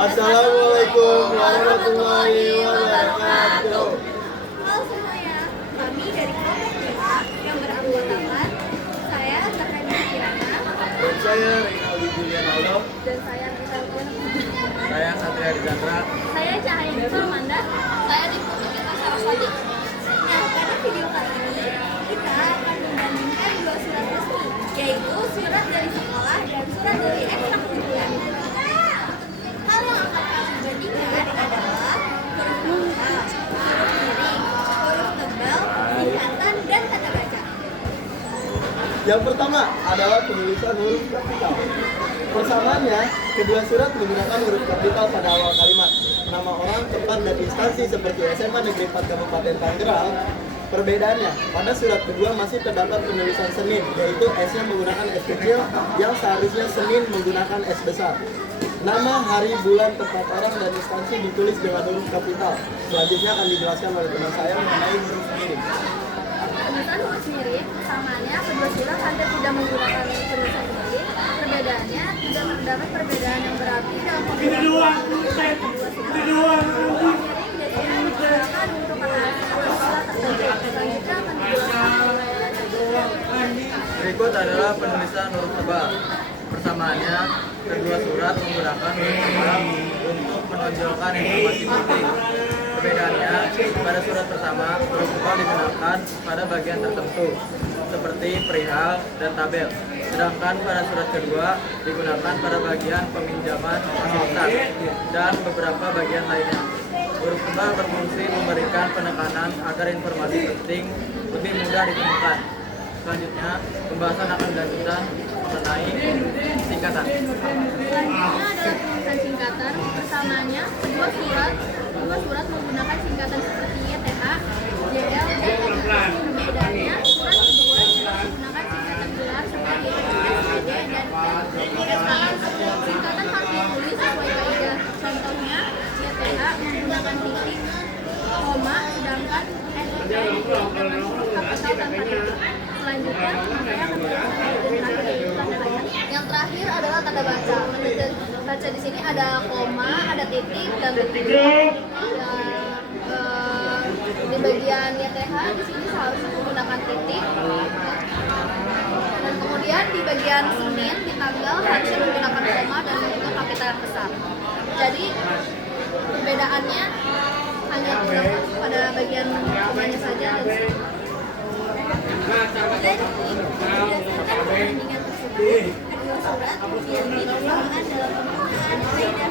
Assalamualaikum warahmatullahi wabarakatuh. Halo semuanya, kami dari kelompok BA yang beranggotakan saya Zahra Kirana Dan saya Rinaldi Julian Aldo. dan saya Rita Widiana. Saya Satria Rizandra. Saya Cahaya Nisa Amanda. Saya Diputika Saraswati. Nah, pada video kali ini kita akan membandingkan dua surat resmi, yaitu surat dari sekolah dan surat dari ekstrakurikuler. Hal yang akan kami bandingkan adalah huruf vokal, huruf miring, huruf tebal, singkatan, dan kata baca. Yang pertama adalah penulisan huruf kapital. Persamaannya, kedua surat menggunakan huruf kapital pada awal kalimat. Nama orang, tempat, dan instansi seperti SMA Negeri 4 Kabupaten Tangerang. Perbedaannya, pada surat kedua masih terdapat penulisan senin, yaitu S-nya menggunakan S kecil, yang seharusnya senin menggunakan S besar. Nama, hari, bulan, tempat orang, dan instansi ditulis dengan huruf kapital. Selanjutnya akan dijelaskan oleh teman saya mengenai huruf miring. Penulisan huruf mirip, persamaannya kedua surat hampir tidak menggunakan penulisan mirip. Perbedaannya tidak terdapat perbedaan yang berarti dalam penggunaan kedua surat. Huruf miring biasanya digunakan untuk kata asli surat tertentu. Selanjutnya akan dijelaskan oleh Berikut adalah penulisan huruf tebal. Persamaannya, kedua surat menggunakan huruf tebal untuk menonjolkan informasi penting. Perbedaannya, pada surat pertama, huruf tebal digunakan pada bagian tertentu, seperti perihal dan tabel. Sedangkan pada surat kedua digunakan pada bagian peminjaman fasilitas dan beberapa bagian lainnya. Huruf tebal berfungsi memberikan penekanan agar informasi penting lebih mudah ditemukan. Selanjutnya, pembahasan akan dilanjutkan mengenai singkatan. Selanjutnya adalah penulisan singkatan. Persamaannya kedua surat menggunakan singkatan seperti YTH, JL, dan LDH. Perbedaannya surat kedua menggunakan singkatan gelar seperti SPD dan SKS. Singkatan harus ditulis sesuai kaidah. Contohnya YTH menggunakan titik, koma, sedangkan SPD dengan huruf kapital tanpa titik. Selanjutnya, saya akan yang terakhir adalah tanda baca. Tanda baca di sini ada koma, ada titik, dan titik. Di bagian YTH di sini seharusnya menggunakan titik. Dan kemudian di bagian senin di tanggal harusnya menggunakan koma dan juga kapital yang besar. Jadi perbedaannya hanya terdapat pada bagian komanya saja. Jadi, berdasarkan perbandingan tersebut, kedua surat memiliki persamaan dalam penggunaan kaidah